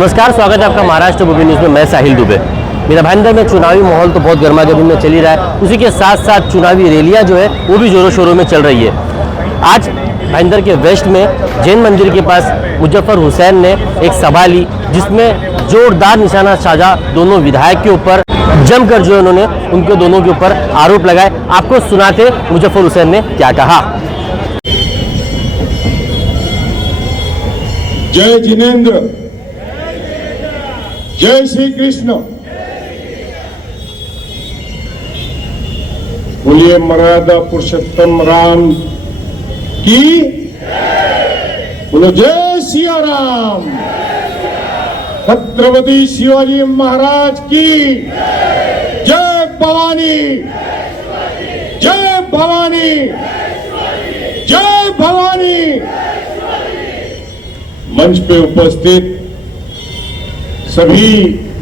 नमस्कार, स्वागत है आपका महाराष्ट्र मूवी न्यूज़ में। मैं साहिल दुबे। मेरा भाईंदर में चुनावी माहौल तो बहुत गर्मागर्मी में चल ही रहा है, उसी के साथ साथ चुनावी रैलियां जो है वो भी जोरों शोरों में चल रही है। आज भाईंदर के वेस्ट में जैन मंदिर के पास मुजफ्फर हुसैन ने एक सभा ली, जिसमें जोरदार निशाना साधा दोनों विधायक के ऊपर। जमकर जो उन्होंने उनके दोनों के ऊपर आरोप लगाए। आपको सुनाते मुजफ्फर हुसैन ने क्या कहा। जय जिनेंद्र, जय श्री कृष्ण। बोलिए मर्यादा पुरुषोत्तम राम की, बोलो जय सिया राम। छत्रपति शिवाजी महाराज की जय। भवानी, जय भवानी, जय भवानी। मंच पे उपस्थित सभी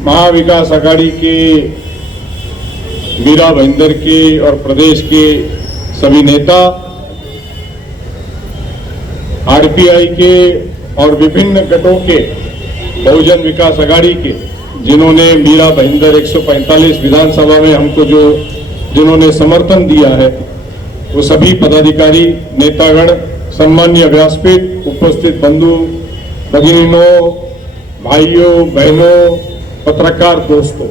महाविकास आघाड़ी के, मीरा भाईंदर के और प्रदेश के सभी नेता, आरपीआई के और विभिन्न गठों के, बहुजन विकास आघाड़ी के, जिन्होंने मीरा भाईंदर 145 विधानसभा में हमको जिन्होंने समर्थन दिया है, वो सभी पदाधिकारी, नेतागण, सम्मान्य व्यासपीठ, उपस्थित बंधु भगिनीनों, भाइयों बहनों, पत्रकार दोस्तों,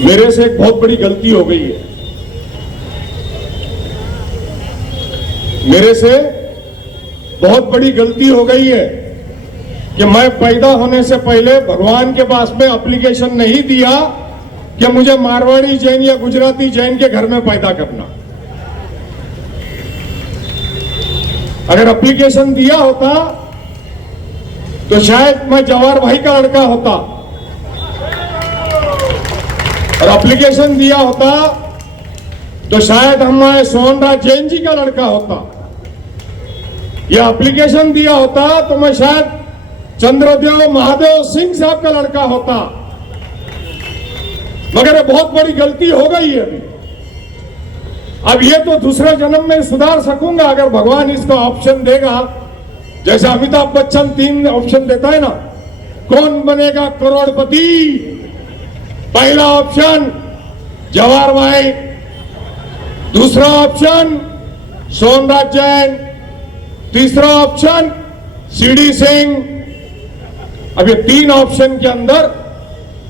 मेरे से एक बहुत बड़ी गलती हो गई है। मेरे से बहुत बड़ी गलती हो गई है कि मैं पैदा होने से पहले भगवान के पास में एप्लीकेशन नहीं दिया कि मुझे मारवाड़ी जैन या गुजराती जैन के घर में पैदा करना। अगर एप्लीकेशन दिया होता तो शायद मैं जवाहर भाई का लड़का होता, और एप्लीकेशन दिया होता तो शायद हमारे सोहनराज जैन जी का लड़का होता, या एप्लीकेशन दिया होता तो मैं शायद चंद्रदेव महादेव सिंह साहब का लड़का होता। मगर ये बहुत बड़ी गलती हो गई है अभी। अब ये तो दूसरे जन्म में सुधार सकूंगा अगर भगवान इसका ऑप्शन देगा। जैसे अमिताभ बच्चन 3 ऑप्शन देता है ना, कौन बनेगा करोड़पति। पहला ऑप्शन जवाहर भाई, दूसरा ऑप्शन सोहनराज जैन, तीसरा ऑप्शन सीडी सिंह। अब ये 3 ऑप्शन के अंदर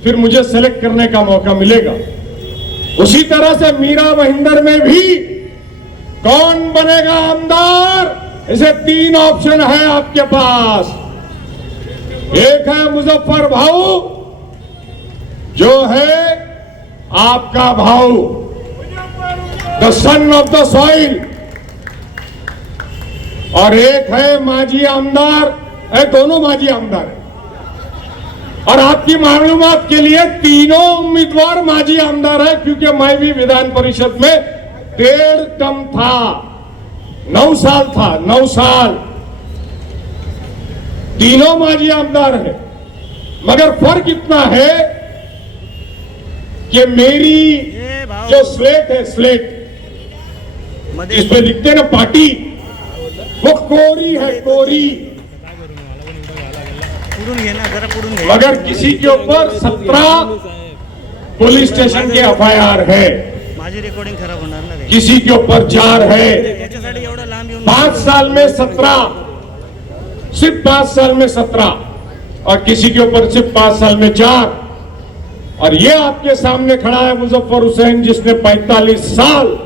फिर मुझे सेलेक्ट करने का मौका मिलेगा। उसी तरह से मीरा भाईंदर में भी कौन बनेगा आमदार, ऐसे 3 ऑप्शन है आपके पास। एक है मुजफ्फर भाऊ, जो है आपका भाऊ, the son of the soil, और एक है माजी आमदार, दोनों माजी आमदार है। और आपकी मालूमात के लिए तीनों उम्मीदवार माजी आमदार है, क्योंकि मैं भी विधान परिषद में 1.5 टर्म था, 9 साल था, 9 साल। तीनों माजी आमदार है। मगर फर्क इतना है कि मेरी जो स्लेट है, स्लेट जिसमें लिखते ना पार्टी, वो कोरी है, कोरी। मगर किसी के ऊपर 17 पुलिस स्टेशन के एफआईआर है, किसी के ऊपर 4 है। 5 साल में 17, सिर्फ 5 साल में 17, और किसी के ऊपर सिर्फ 5 साल में 4। और ये आपके सामने खड़ा है मुजफ्फर हुसैन, जिसने 45 साल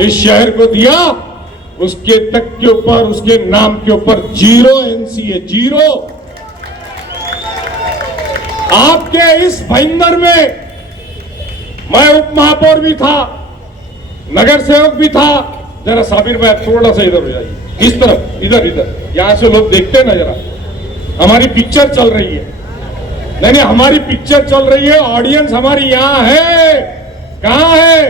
इस शहर को दिया। उसके तक के ऊपर, उसके नाम के ऊपर 0 एनसी है, 0। आपके इस भाईंदर में मैं उप महापौर भी था, नगर सेवक भी था। जरा साबिर भाई थोड़ा सा इधर हो जाइए, इस तरफ, इधर इधर, यहां से लोग देखते ना जरा। हमारी पिक्चर चल रही है। नहीं, हमारी पिक्चर चल रही है, ऑडियंस हमारी यहां है। कहां है?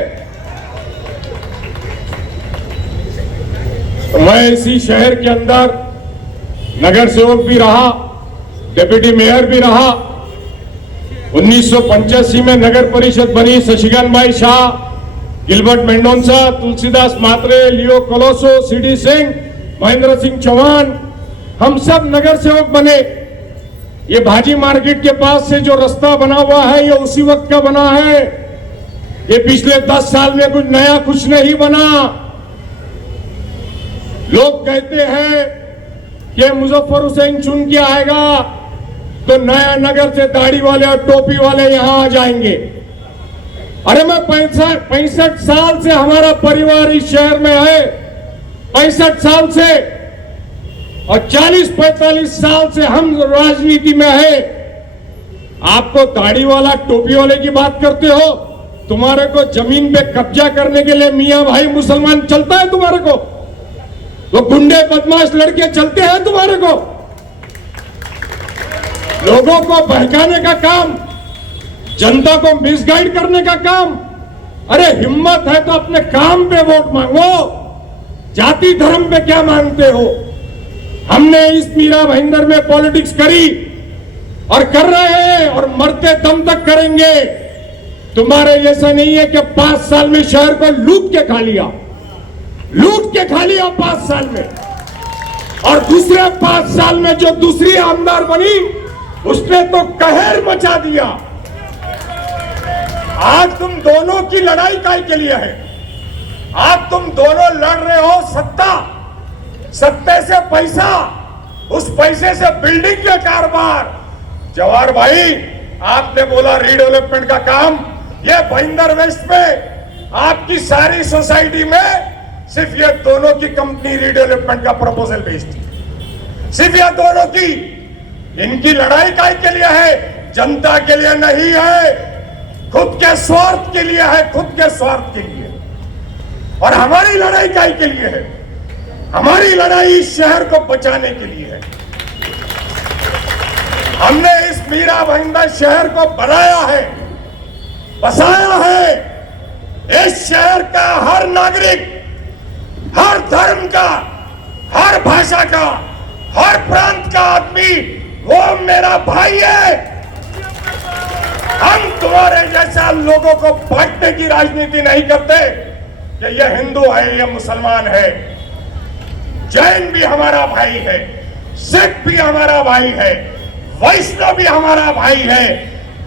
तो मैं इसी शहर के अंदर नगर सेवक भी रहा, डिप्टी मेयर भी रहा। 1985 में नगर परिषद बनी। शशिकांत भाई शाह, गिलबर्ट मेंडोंसा, तुलसीदास मात्रे, लियो कोलोसो, सीडी सिंह, महेंद्र सिंह चौहान, हम सब नगर सेवक बने। ये भाजी मार्केट के पास से जो रास्ता बना हुआ है ये उसी वक्त का बना है। ये पिछले 10 साल में कुछ नया कुछ नहीं बना। लोग कहते हैं कि मुजफ्फर हुसैन चुन के आएगा तो नया नगर से दाढ़ी वाले और टोपी वाले यहां आ जाएंगे। अरे मैं 65 साल से हमारा परिवार इस शहर में है, 65 साल से, और 40-45 साल से हम राजनीति में है। आपको दाढ़ी वाला टोपी वाले की बात करते हो? तुम्हारे को जमीन पे कब्जा करने के लिए मियां भाई मुसलमान चलता है तुम्हारे को? वो गुंडे बदमाश लड़के चलते हैं तुम्हारे को? लोगों को बहकाने का काम, जनता को मिसगाइड करने का काम। अरे हिम्मत है तो अपने काम पे वोट मांगो, जाति धर्म पे क्या मांगते हो? हमने इस मीरा भाईंदर में पॉलिटिक्स करी और कर रहे हैं और मरते दम तक करेंगे। तुम्हारे जैसा नहीं है कि 5 साल में शहर को लूट के खा लिया 5 साल में, और दूसरे 5 साल में जो दूसरी आमदार बनी उसने तो कहर मचा दिया। आज तुम दोनों की लड़ाई काय के लिए है? आज तुम दोनों लड़ रहे हो सत्ते से पैसा, उस पैसे से बिल्डिंग के कारोबार। जवाहर भाई, आपने बोला रीडेवलपमेंट का काम, ये भाईंदर वेस्ट में आपकी सारी सोसाइटी में सिर्फ ये दोनों की कंपनी रीडेवलपमेंट का प्रपोजल भेजती, सिर्फ ये दोनों की। इनकी लड़ाई काय के लिए है? जनता के लिए नहीं है, खुद के स्वार्थ के लिए है, खुद के स्वार्थ के लिए। और हमारी लड़ाई काय के लिए है? हमारी लड़ाई इस शहर को बचाने के लिए है। हमने इस मीरा भाईंदर शहर को बनाया है, बसाया है। इस शहर का हर नागरिक, हर धर्म का, हर भाषा का, हर प्रांत का आदमी वो मेरा भाई है। हम तुम्हारे जैसा लोगों को बांटने की राजनीति नहीं करते कि ये हिंदू है, ये मुसलमान है। जैन भी हमारा भाई है, सिख भी हमारा भाई है, वैष्णव भी हमारा भाई है,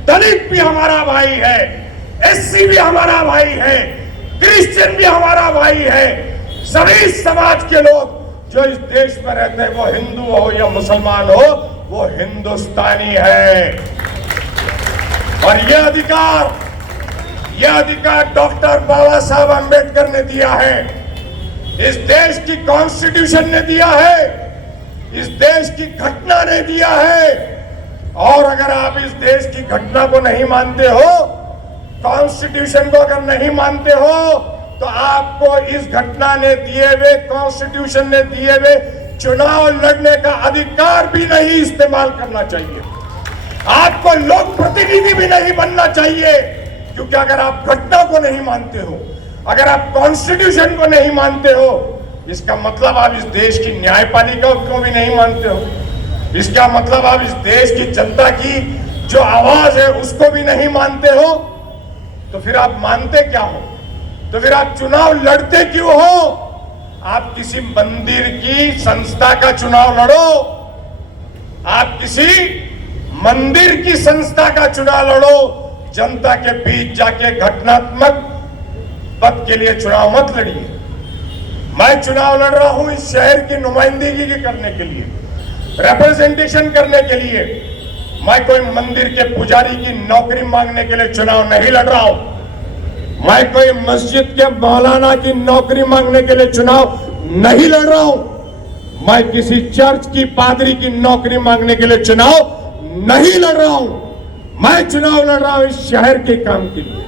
दलित भी हमारा भाई है, एससी भी हमारा भाई है, क्रिश्चियन भी हमारा भाई है। सभी समाज के लोग जो इस देश में रहते हैं, वो हिंदू हो या मुसलमान हो, वो हिंदुस्तानी है। और यह अधिकार डॉक्टर बाबा साहब अंबेडकर ने दिया है, इस देश की कॉन्स्टिट्यूशन ने दिया है, इस देश की घटना ने दिया है। और अगर आप इस देश की घटना को नहीं मानते हो, कॉन्स्टिट्यूशन को अगर नहीं मानते हो, तो आपको इस घटना ने दिए हुए, कॉन्स्टिट्यूशन ने दिए हुए चुनाव लड़ने का अधिकार भी नहीं इस्तेमाल करना चाहिए। आपको लोक प्रतिनिधि भी नहीं बनना चाहिए, क्योंकि अगर आप घटना को नहीं मानते हो, अगर आप कॉन्स्टिट्यूशन को नहीं मानते हो, इसका मतलब आप इस देश की न्यायपालिका को भी नहीं मानते हो। इसका मतलब आप इस देश की जनता की जो आवाज है उसको भी नहीं मानते हो। तो फिर आप मानते क्या हो? तो फिर आप चुनाव लड़ते क्यों हो? आप किसी मंदिर की संस्था का चुनाव लड़ो, आप किसी मंदिर की संस्था का चुनाव लड़ो। जनता के बीच जाके घटनात्मक पद के लिए चुनाव मत लड़िए। मैं चुनाव लड़ रहा हूं इस शहर की नुमाइंदगी करने के लिए, रिप्रेजेंटेशन करने के लिए। मैं कोई मंदिर के पुजारी की नौकरी मांगने के लिए चुनाव नहीं लड़ रहा हूं। मैं कोई मस्जिद के मौलाना की नौकरी मांगने के लिए चुनाव नहीं लड़ रहा हूं। मैं किसी चर्च की पादरी की नौकरी मांगने के लिए चुनाव नहीं लड़ रहा हूं। मैं चुनाव लड़ रहा हूं इस शहर के काम के लिए।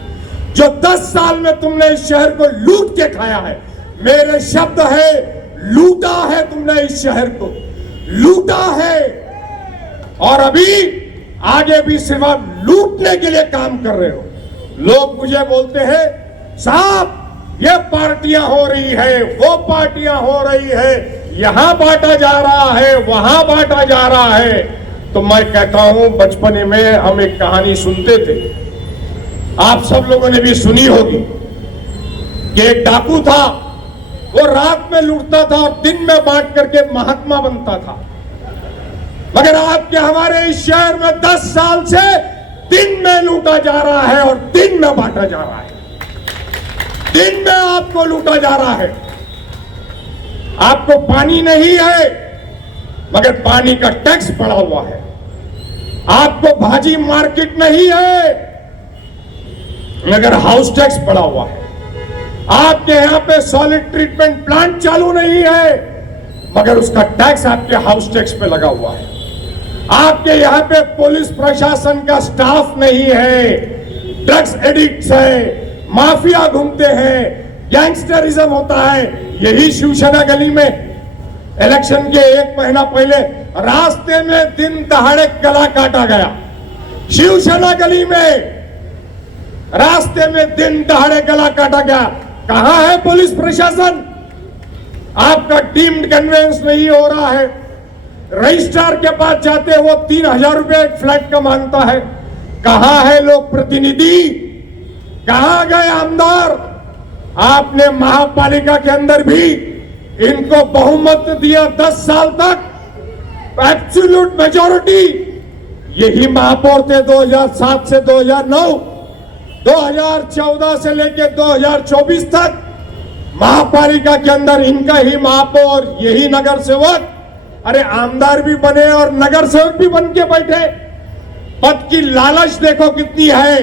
जो 10 साल में तुमने इस शहर को लूट के खाया है, मेरे शब्द है, लूटा है तुमने इस शहर को, लूटा है। और अभी आगे भी सिर्फ आप लूटने के लिए काम कर रहे हो। लोग मुझे बोलते हैं, साहब ये पार्टियां हो रही है, वो पार्टियां हो रही है, यहां बांटा जा रहा है, वहां बांटा जा रहा है। तो मैं कहता हूं, बचपन में हम एक कहानी सुनते थे, आप सब लोगों ने भी सुनी होगी, कि एक डाकू था, वो रात में लूटता था और दिन में बांट करके महात्मा बनता था। मगर आपके हमारे इस शहर में 10 साल से दिन में लूटा जा रहा है और दिन में बांटा जा रहा है। दिन में आपको लूटा जा रहा है। आपको पानी नहीं है मगर पानी का टैक्स पड़ा हुआ है। आपको भाजी मार्केट नहीं है मगर हाउस टैक्स पड़ा हुआ है। आपके यहां पे सॉलिड ट्रीटमेंट प्लांट चालू नहीं है मगर उसका टैक्स आपके हाउस टैक्स पे लगा हुआ है। आपके यहां पे पुलिस प्रशासन का स्टाफ नहीं है, ड्रग्स एडिक्ट्स है, माफिया घूमते हैं, गैंगस्टरिज्म होता है। यही शिवसेना गली में इलेक्शन के 1 महीना पहले रास्ते में दिन दहाड़े गला काटा गया। शिवसेना गली में रास्ते में दिन दहाड़े गला काटा गया। कहां है पुलिस प्रशासन? आपका डीम्ड कन्वेंस नहीं हो रहा है। रजिस्ट्रार के पास जाते वो 3000 रुपए एक फ्लैट का मांगता है। कहां है लोक प्रतिनिधि? कहां गए आमदार? आपने महापालिका के अंदर भी इनको बहुमत दिया 10 साल तक, एब्सोल्यूट मेजॉरिटी। यही महापौर थे 2007 से 2009, 2014 से लेकर 2024 तक महापालिका के अंदर इनका ही महापौर, यही नगर सेवक, अरे आमदार भी बने और नगर सेवक भी बन के बैठे। पद की लालच देखो कितनी है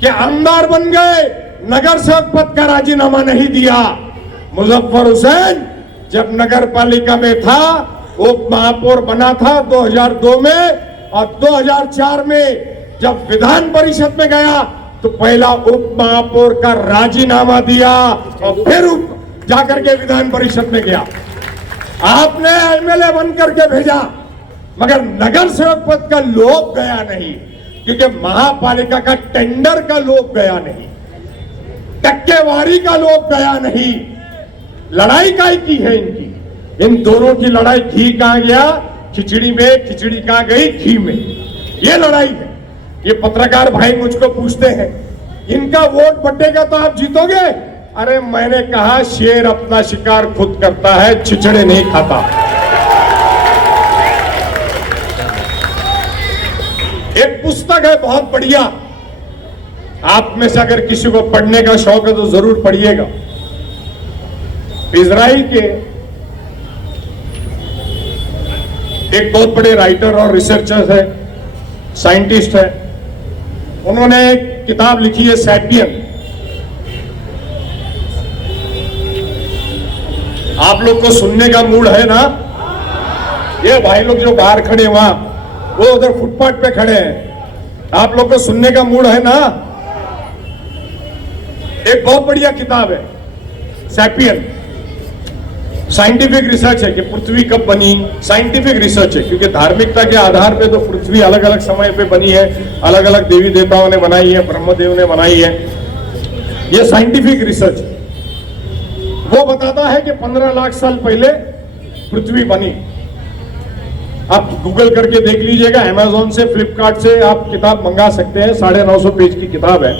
कि आमदार बन गए, नगर सेवक पद का राजीनामा नहीं दिया। मुजफ्फर हुसैन जब नगर पालिका में था, उप महापौर बना था 2002 में, और 2004 में जब विधान परिषद में गया तो पहला उप महापौर का राजीनामा दिया और फिर जाकर के विधान परिषद में गया। आपने एमएलए बन करके भेजा मगर नगर सेवक पद का लोभ गया नहीं, क्योंकि महापालिका का टेंडर का लोभ गया नहीं, टक्केवारी का लोभ गया नहीं। लड़ाई काय की है इनकी? इन दोनों की लड़ाई घी कहां गया खिचड़ी में, खिचड़ी कहां गई घी में, ये लड़ाई है। ये पत्रकार भाई मुझको पूछते हैं इनका वोट बटेगा तो आप जीतोगे? अरे मैंने कहा शेर अपना शिकार खुद करता है, छिछड़े नहीं खाता। एक पुस्तक है बहुत बढ़िया, आप में से अगर किसी को पढ़ने का शौक है तो जरूर पढ़िएगा। इजराइल के एक बहुत बड़े राइटर और रिसर्चर है, साइंटिस्ट है, उन्होंने एक किताब लिखी है सैपियन। आप लोग को सुनने का मूड है ना? ये भाई लोग जो बाहर खड़े वहां, वो उधर फुटपाथ पे खड़े हैं, आप लोग को सुनने का मूड है ना? एक बहुत बढ़िया किताब है सैपियन। साइंटिफिक रिसर्च है कि पृथ्वी कब बनी, साइंटिफिक रिसर्च है, क्योंकि धार्मिकता के आधार पे तो पृथ्वी अलग अलग समय पे बनी है, अलग अलग देवी देवताओं ने बनाई है, ब्रह्मदेव ने बनाई है। यह साइंटिफिक रिसर्च है। वो बताता है कि 15 लाख साल पहले पृथ्वी बनी। आप गूगल करके देख लीजिएगा, अमेज़न से, फ्लिपकार्ट से आप किताब मंगा सकते हैं, 950 पेज की किताब है।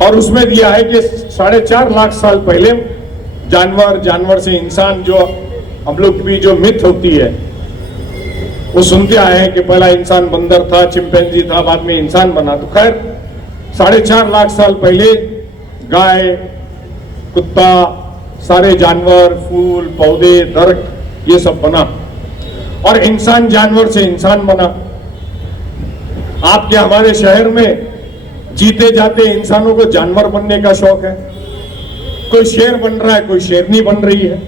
और उसमें दिया है कि 4.5 लाख साल पहले जानवर, जानवर से इंसान, जो हम लोग की जो मिथ होती है वो सुनते आए हैं कि पहला इंसान बंदर था, चिंपैंजी था, बाद में इंसान बना। तो खैर 4.5 लाख साल पहले गाय, कुत्ता, सारे जानवर, फूल, पौधे, दरख्त, ये सब बना और इंसान जानवर से इंसान बना। आपके हमारे शहर में जीते जाते इंसानों को जानवर बनने का शौक है। कोई शेर बन रहा है, कोई शेरनी बन रही है।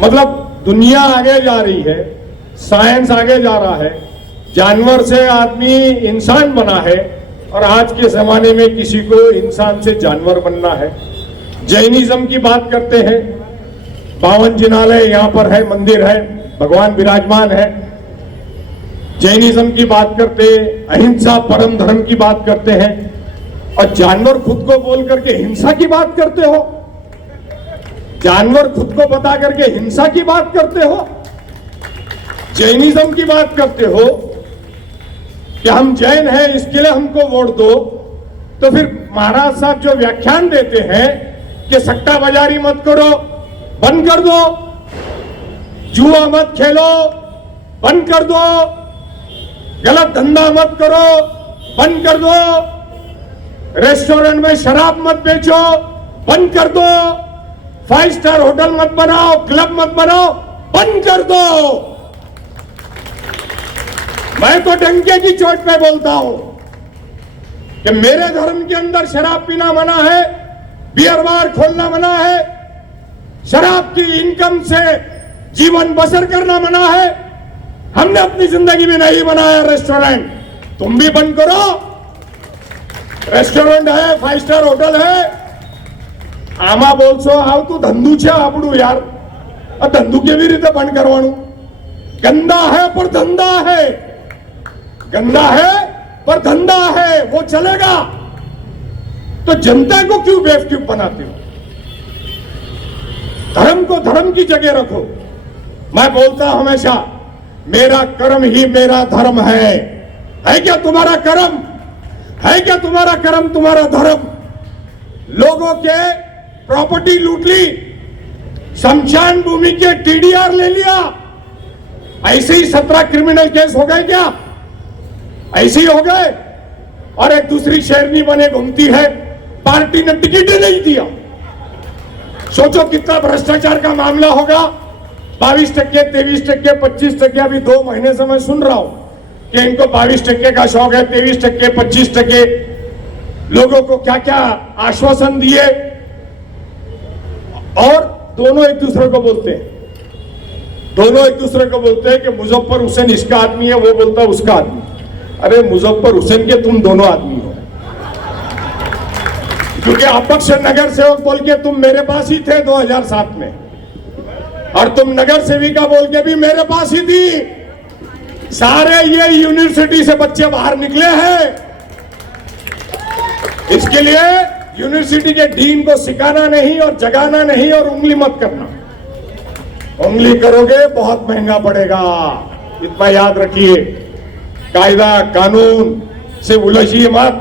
मतलब दुनिया आगे जा रही है, साइंस आगे जा रहा है, जानवर से आदमी इंसान बना है और आज के जमाने में किसी को इंसान से जानवर बनना है। जैनिज्म की बात करते हैं, 52 जिनालय यहाँ पर है, मंदिर है, भगवान विराजमान है। जैनिज्म की बात करते, अहिंसा परम धर्म की बात करते हैं, और जानवर खुद को बोल करके हिंसा की बात करते हो। जानवर खुद को बता करके हिंसा की बात करते हो। जैनिज्म की बात करते हो कि हम जैन हैं इसके लिए हमको वोट दो, तो फिर महाराज साहब जो व्याख्यान देते हैं कि सट्टा बाजारी मत करो, बंद कर दो, जुआ मत खेलो, बंद कर दो, गलत धंधा मत करो, बंद कर दो, रेस्टोरेंट में शराब मत बेचो, बंद कर दो, 5 स्टार होटल मत बनाओ, क्लब मत बनाओ, बंद कर दो। मैं तो डंके की चोट पे बोलता हूं कि मेरे धर्म के अंदर शराब पीना मना है, बियर बार खोलना मना है, शराब की इनकम से जीवन बसर करना मना है। हमने अपनी जिंदगी में नहीं बनाया रेस्टोरेंट, तुम भी बंद करो। रेस्टोरेंट है, 5 स्टार होटल है, आमा बोलशो आवતું ધંધું છે આપણું યાર, આ ધંધું કેવી રીતે બંધ કરવાનું? गंदा है पर धंधा है, गंदा है पर धंधा है, वो चलेगा। तो जनता को क्यों बेवकूफ बनाते हो? धर्म को धर्म की जगह रखो। मैं बोलता हमेशा मेरा कर्म ही मेरा धर्म है क्या तुम्हारा कर्म? है क्या तुम्हारा कर्म तुम्हारा धर्म? लोगों के प्रॉपर्टी लूट ली, शमशान भूमि के टीडीआर ले लिया, ऐसे ही 17 क्रिमिनल केस हो गए क्या? ऐसे ही हो गए। और एक दूसरी शेरनी बने घूमती है, पार्टी ने टिकट ही नहीं दिया। सोचो कितना भ्रष्टाचार का मामला होगा। 22%, 23%, 25%। अभी 2 महीने से मैं सुन रहा हूं कि इनको 22% का शौक है, 23%, 25%। लोगों को क्या क्या आश्वासन दिए, और दोनों एक दूसरे को बोलते हैं, दोनों एक दूसरे को बोलते हैं कि मुजफ्फर हुसैन इसका आदमी है, वो बोलता है उसका आदमी। अरे मुजफ्फर हुसैन के तुम दोनों आदमी हो, क्योंकि अपक्ष नगर सेवक बोल के तुम मेरे पास ही थे 2007 में, और तुम नगर सेविका बोल के भी मेरे पास ही थी। सारे ये यूनिवर्सिटी से बच्चे बाहर निकले हैं। इसके लिए यूनिवर्सिटी के डीन को सिखाना नहीं और जगाना नहीं और उंगली मत करना। उंगली करोगे बहुत महंगा पड़ेगा, इतना याद रखिए। कायदा कानून से उलझिए मत।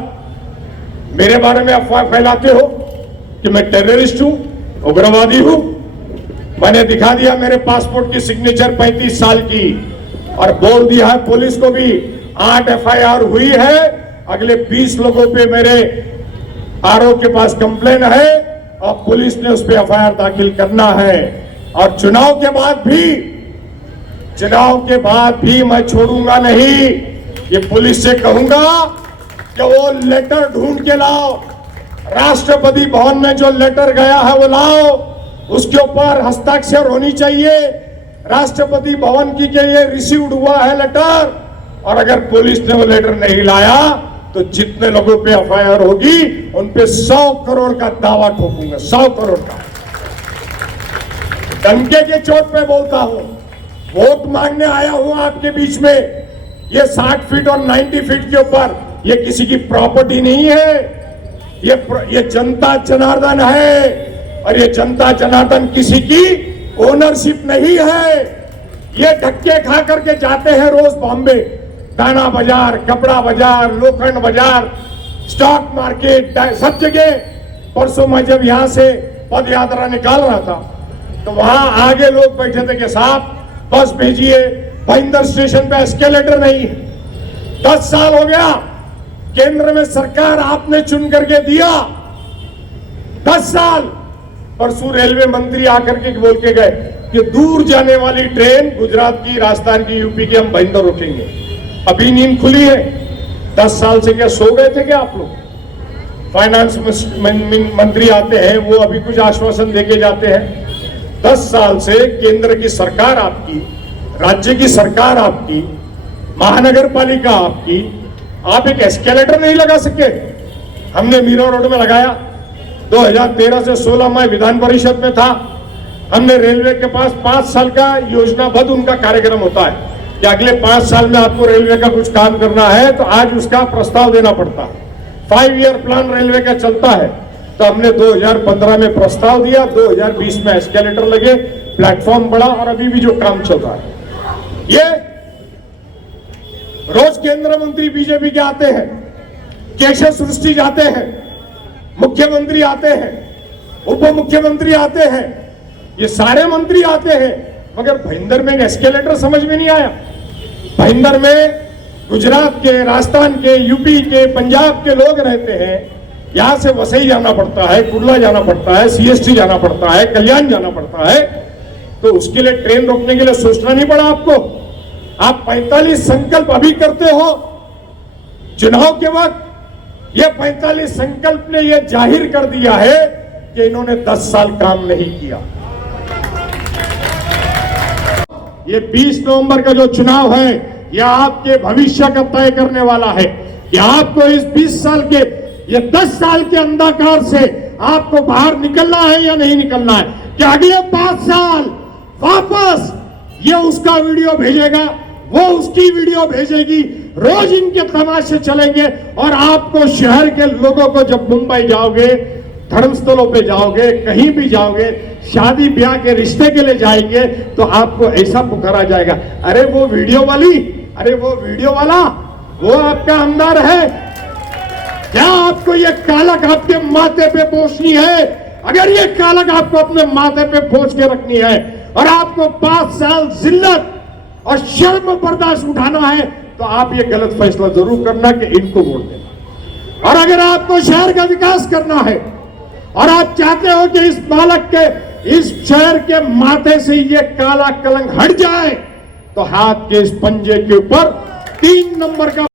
मेरे बारे में अफवाह फैलाते हो कि मैं टेररिस्ट हूं, उग्रवादी हूं। मैंने दिखा दिया मेरे पासपोर्ट की सिग्नेचर 35 साल की, और बोल दिया है पुलिस को भी 8 FIR हुई है। अगले 20 लोगों पे मेरे आरओ के पास कंप्लेन है और पुलिस ने उस पर FIR दाखिल करना है। और चुनाव के बाद भी मैं छोड़ूंगा नहीं। ये पुलिस से कहूंगा कि वो लेटर ढूंढ के लाओ, राष्ट्रपति भवन में जो लेटर गया है वो लाओ, उसके ऊपर हस्ताक्षर होनी चाहिए राष्ट्रपति भवन की कि ये रिसीव्ड हुआ है लेटर। और अगर पुलिस ने वो लेटर नहीं लाया तो जितने लोगों पे FIR होगी उन पे 100 करोड़ का दावा ठोकूंगा, 100 करोड़ का। डंके के चोट पे बोलता हूं, वोट मांगने आया हूं आपके बीच में। ये 60 फीट और 90 फीट के ऊपर ये किसी की प्रॉपर्टी नहीं है, ये जनता जनार्दन है। और ये जनता जनार्दन किसी की ओनरशिप नहीं है। ये धक्के खा करके जाते हैं रोज बॉम्बे, दाना बाजार, कपड़ा बाजार, लोखंड बाजार, स्टॉक मार्केट, सब जगह। परसों मैं जब यहां से पद यात्रा निकाल रहा था तो वहां आगे लोग बैठे थे कि साहब बस भेजिए, भाईंदर स्टेशन पे एस्केलेटर नहीं है। 10 साल हो गया, केंद्र में सरकार आपने चुन करके दिया, 10 साल। परसों रेलवे मंत्री आकर के बोल के गए कि दूर जाने वाली ट्रेन गुजरात की, राजस्थान की, यूपी की हम भाईंदर रोकेंगे। अभी नींद खुली है। 10 साल से क्या सो गए थे क्या आप लोग? फाइनेंस मंत्री आते हैं, वो अभी कुछ आश्वासन देके जाते हैं। 10 साल से केंद्र की सरकार आपकी, राज्य की सरकार आपकी, महानगर पालिका आपकी, आप एक एस्केलेटर नहीं लगा सके। हमने मीरा रोड में लगाया। 2013 से 16 में विधान परिषद में था। हमने रेलवे के पास 5 साल का योजनाबद्ध उनका कार्यक्रम होता है कि अगले 5 साल में आपको रेलवे का कुछ काम करना है, तो आज उसका प्रस्ताव देना पड़ता है। 5 ईयर प्लान रेलवे का चलता है। तो हमने 2015 में प्रस्ताव दिया, 2020 में एस्केलेटर लगे, प्लेटफॉर्म बढ़ा, और अभी भी जो काम चल रहा है। ये रोज केंद्र मंत्री बीजेपी के आते हैं, केशव सृष्टि जाते हैं, मुख्यमंत्री आते हैं, उप मुख्यमंत्री आते हैं, ये सारे मंत्री आते हैं, मगर भाईंदर में एस्केलेटर समझ में नहीं आया। भाईंदर में गुजरात के, राजस्थान के, यूपी के, पंजाब के लोग रहते हैं। यहां से वसई जाना पड़ता है, कुर्ला जाना पड़ता है, सीएसटी जाना पड़ता है, कल्याण जाना पड़ता है। तो उसके लिए ट्रेन रोकने के लिए सोचना नहीं पड़ा आपको। आप 45 संकल्प अभी करते हो चुनाव के वक्त। ये 45 संकल्प ने ये जाहिर कर दिया है कि इन्होंने 10 साल काम नहीं किया। ये 20 नवंबर का जो चुनाव है, यह आपके भविष्य का तय करने वाला है कि आपको इस 20 साल के, ये 10 साल के अंधकार से आपको बाहर निकलना है या नहीं निकलना है। कि अगले 5 साल वापस ये उसका वीडियो भेजेगा, वो उसकी वीडियो भेजेगी, रोज इनके तमाशे चलेंगे। और आपको शहर के लोगों को, जब मुंबई जाओगे, धर्मस्थलों पे जाओगे, कहीं भी जाओगे, शादी ब्याह के रिश्ते के लिए जाएंगे, तो आपको ऐसा पुकारा जाएगा, अरे वो वीडियो वाली, अरे वो वीडियो वाला, वो आपका आमदार है क्या? आपको ये कालक आपके माथे पे पोंछनी है? अगर ये कालक आपको अपने माथे पे पोंछ के रखनी है और आपको 5 साल जिल्लत और शर्म बर्दाश्त उठाना है, तो आप ये गलत फैसला जरूर करना कि इनको वोट देना। और अगर आपको शहर का विकास करना है और आप चाहते हो कि इस बालक के, इस शहर के माथे से ये काला कलंक हट जाए, तो हाथ के इस पंजे के ऊपर 3 नंबर का